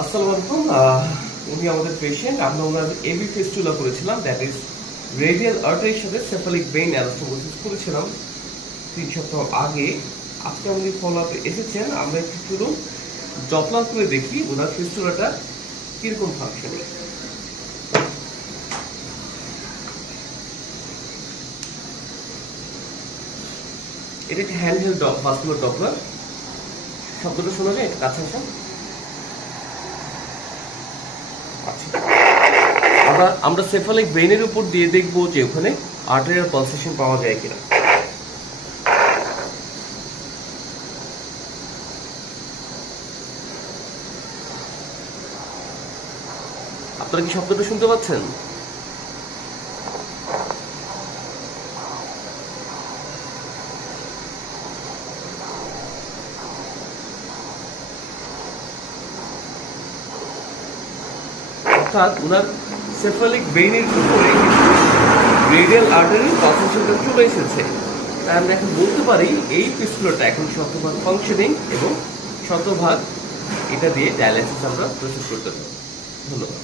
আসসালামু আলাইকুম। উনি আমাদের পেশেন্ট আমরা ওনার এবি ফেস্টুলা করেছিলাম দ্যাট ইজ রেডিয়াল আর্টারির সাথে সেফালিক ভেইন অ্যানাস্টোমোসিস করেছিলাম তিন সপ্তাহ আগে। আজকে উনি ফলো আপে এসেছেন, আমরা একটু চলুন ডপলার করে দেখি ওনার ফেস্টুলাটা কীরকম ফাংশনিং এটা একটা হ্যান্ড হেল্ড ভাস্কুলার ডপলার শব্দটা শোনা যায়? কাছে আচ্ছা আমরা আমরা সেফালিক ভেইনের উপর দিয়ে দেখব যে ওখানে আর্টারিয়াল পালসেশন পাওয়া যায় কিনা। আপনারা কি শব্দটা শুনতে পাচ্ছেন? অর্থাৎ ওনার সেফালিক বেইনের উপরে রেডিয়াল আর্টারি পালসেশনটা চলে এসেছে। তাই আমরা এখন বলতে পারি এই পিস্টলটা এখন শতভাগ ফাংশনিং এবং শতভাগ এটা দিয়ে ডায়ালাইসিস আমরা প্রসেস করতে পারি। ধন্যবাদ।